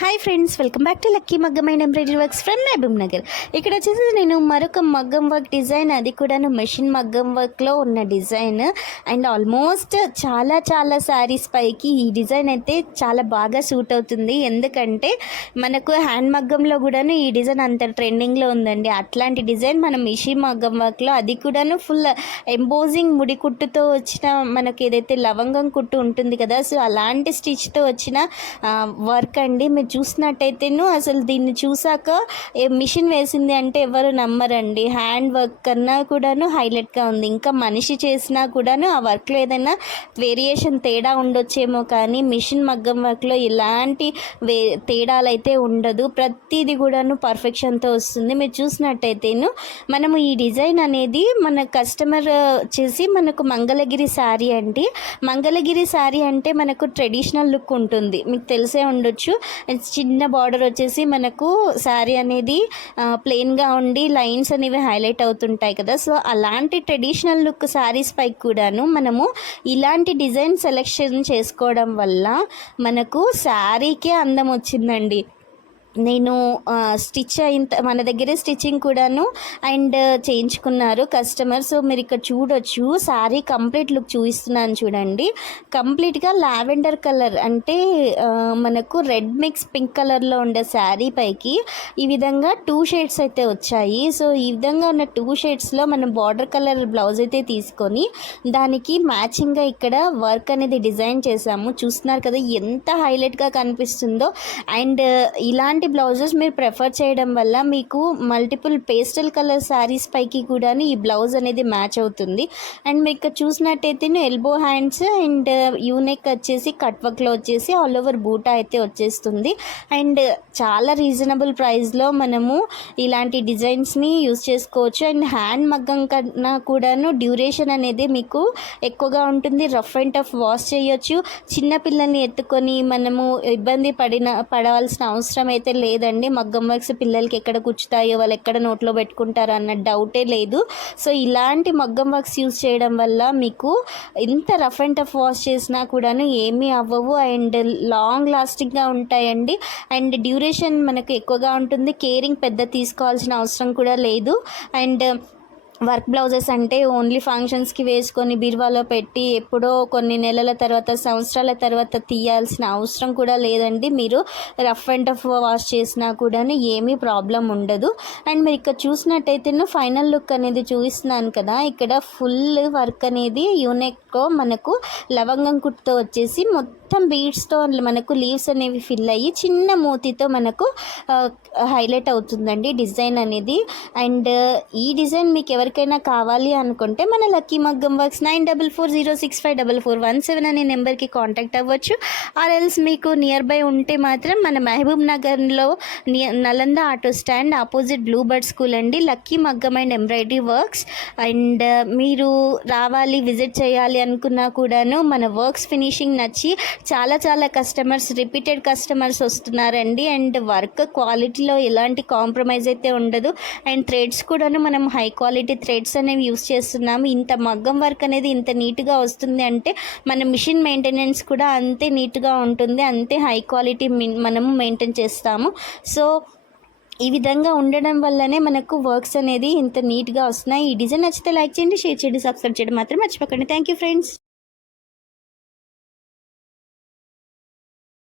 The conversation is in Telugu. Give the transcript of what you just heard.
Hi friends, welcome back to Lucky Maggam and embroidery works from Mahabub Nagar. ఇక్కడ వచ్చేసి నేను మరొక మగ్గం వర్క్ డిజైన్, అది కూడా మెషిన్ మగ్గం వర్క్లో ఉన్న డిజైన్. అండ్ ఆల్మోస్ట్ చాలా శారీస్ పైకి ఈ డిజైన్ అయితే చాలా బాగా సూట్ అవుతుంది. ఎందుకంటే మనకు హ్యాండ్ మగ్గంలో కూడాను ఈ డిజైన్ అంత ట్రెండింగ్లో ఉందండి. అట్లాంటి డిజైన్ మనం మెషిన్ మగ్గం వర్క్లో, అది కూడాను ఫుల్ ఎంబోజింగ్ ముడి కుట్టుతో వచ్చిన, మనకి ఏదైతే లవంగం కుట్టు ఉంటుంది కదా, సో అలాంటి స్టిచ్తో వచ్చిన వర్క్ అండి. మీరు చూసినట్టయితేను అసలు దీన్ని చూసాక మిషన్ వేసింది అంటే ఎవరు నమ్మరండి. హ్యాండ్ వర్క్ కన్నా కూడాను హైలైట్గా ఉంది. ఇంకా మనిషి చేసినా కూడాను ఆ వర్క్లో ఏదైనా వేరియేషన్ తేడా ఉండొచ్చేమో, కానీ మిషన్ మగ్గం వర్క్లో ఇలాంటి తేడాలు అయితే ఉండదు. ప్రతిదీ కూడాను పర్ఫెక్షన్తో వస్తుంది. మీరు చూసినట్టయితేను మనము ఈ డిజైన్ అనేది మన కస్టమర్ వచ్చేసి మనకు మంగళగిరి శారీ అండి. మంగళగిరి శారీ అంటే మనకు ట్రెడిషనల్ లుక్ ఉంటుంది, మీకు తెలిసే ఉండొచ్చు. చిన్న బార్డర్ వచ్చేసి మనకు శారీ అనేది ప్లెయిన్గా ఉండి లైన్స్ అనేవి హైలైట్ అవుతుంటాయి కదా, సో అలాంటి ట్రెడిషనల్ లుక్ శారీస్ పైకి కూడాను మనము ఇలాంటి డిజైన్ సెలెక్షన్ చేసుకోవడం వల్ల మనకు శారీకే అందం వచ్చిందండి. నేను స్టిచ్ అయిన మన దగ్గరే స్టిచ్చింగ్ కూడాను అండ్ చేయించుకున్నారు కస్టమర్. సో మీరు ఇక్కడ చూడొచ్చు, శారీ కంప్లీట్ లుక్ చూపిస్తున్నాను చూడండి. కంప్లీట్గా లావెండర్ కలర్ అంటే మనకు రెడ్ మిక్స్ పింక్ కలర్లో ఉండే శారీ పైకి ఈ విధంగా 2 షేడ్స్ అయితే వచ్చాయి. సో ఈ విధంగా ఉన్న 2 షేడ్స్లో మనం బార్డర్ కలర్ బ్లౌజ్ అయితే తీసుకొని దానికి మ్యాచింగ్గా ఇక్కడ వర్క్ అనేది డిజైన్ చేసాము. చూస్తున్నారు కదా ఎంత హైలైట్గా కనిపిస్తుందో. అండ్ ఇలాంటి బ్లౌజెస్ మీరు ప్రిఫర్ చేయడం వల్ల మీకు మల్టిపుల్ పేస్టల్ కలర్ శారీస్ పైకి కూడా ఈ బ్లౌజ్ అనేది మ్యాచ్ అవుతుంది. అండ్ మీరు ఇక్కడ చూసినట్టయితే ఎల్బో హ్యాండ్స్ అండ్ యూనెక్ వచ్చేసి కట్ వర్క్లో వచ్చేసి ఆల్ ఓవర్ బూటా అయితే వచ్చేస్తుంది. అండ్ చాలా రీజనబుల్ ప్రైస్లో మనము ఇలాంటి డిజైన్స్ని యూజ్ చేసుకోవచ్చు. అండ్ హ్యాండ్ మగ్గం కన్నా కూడాను డ్యూరేషన్ అనేది మీకు ఎక్కువగా ఉంటుంది. రఫ్ అండ్ టఫ్ వాష్ చేయొచ్చు. చిన్నపిల్లల్ని ఎత్తుకొని మనము ఇబ్బంది పడవలసిన అవసరం అయితే లేదండి. మగ్గం వర్క్స్ పిల్లలకి ఎక్కడ కూర్చుతాయో, వాళ్ళు ఎక్కడ నోట్లో పెట్టుకుంటారో అన్న డౌటే లేదు. సో ఇలాంటి మగ్గం వర్క్స్ యూజ్ చేయడం వల్ల మీకు ఎంత రఫ్ అండ్ టఫ్ వాష్ చేసినా కూడాను ఏమీ అవ్వవు అండ్ లాంగ్ లాస్టింగ్గా ఉంటాయండి. అండ్ డ్యూరేషన్ మనకు ఎక్కువగా ఉంటుంది. కేరింగ్ పెద్ద తీసుకోవాల్సిన అవసరం కూడా లేదు. అండ్ వర్క్ బ్లౌజెస్ అంటే ఓన్లీ ఫంక్షన్స్కి వేసుకొని బీరువాలో పెట్టి ఎప్పుడో కొన్ని నెలల తర్వాత, సంవత్సరాల తర్వాత తీయాల్సిన అవసరం కూడా లేదండి. మీరు రఫ్ అండ్ టఫ్ వాష్ చేసినా కూడా ఏమీ ప్రాబ్లం ఉండదు. అండ్ మీరు ఇక్కడ చూసినట్టయితే ఫైనల్ లుక్ అనేది చూపిస్తున్నాను కదా, ఇక్కడ ఫుల్ వర్క్ అనేది యూనెక్లో మనకు లవంగం కుట్టుతో వచ్చేసి మొత్తం బీడ్స్తో మనకు లీవ్స్ అనేవి ఫిల్ అయ్యి చిన్న మూతితో మనకు హైలైట్ అవుతుందండి డిజైన్ అనేది. అండ్ ఈ డిజైన్ మీకు ఎవరికైనా కావాలి అనుకుంటే మన లక్కీ మగ్గం వర్క్స్ 9440654417 అనే నెంబర్కి కాంటాక్ట్ అవ్వచ్చు. ఆర్ ఎల్స్ మీకు నియర్ బై ఉంటే మాత్రం మన మహబూబ్ నగర్లో Nalanda auto stand opposite blue bird school అండి, lucky Maggam and embroidery works. And మీరు రావాలి, విజిట్ చేయాలి అనుకున్నా కూడాను మన వర్క్స్ ఫినిషింగ్ నచ్చి చాలా కస్టమర్స్, రిపీటెడ్ కస్టమర్స్ వస్తున్నారండి. అండ్ వర్క్ క్వాలిటీలో ఎలాంటి కాంప్రమైజ్ అయితే ఉండదు. అండ్ థ్రెడ్స్ కూడాను మనం హై క్వాలిటీ థ్రెడ్స్ అనేవి యూస్ చేస్తున్నాము. ఇంత మగ్గం వర్క్ అనేది ఇంత నీట్గా వస్తుంది అంటే మన మిషన్ మెయింటెనెన్స్ కూడా అంతే నీట్గా ఉంటుంది, అంతే హై క్వాలిటీ మనము మెయింటైన్ చేస్తాము. సో ఈ విధంగా ఉండడం వల్లనే మనకు వర్క్స్ అనేది ఇంత నీట్గా వస్తున్నాయి. ఈ డిజైన్ నచ్చితే లైక్ చేయండి, షేర్ చేయండి, సబ్స్క్రైబ్ చేయడం మాత్రం మర్చిపోకండి. Thank you friends.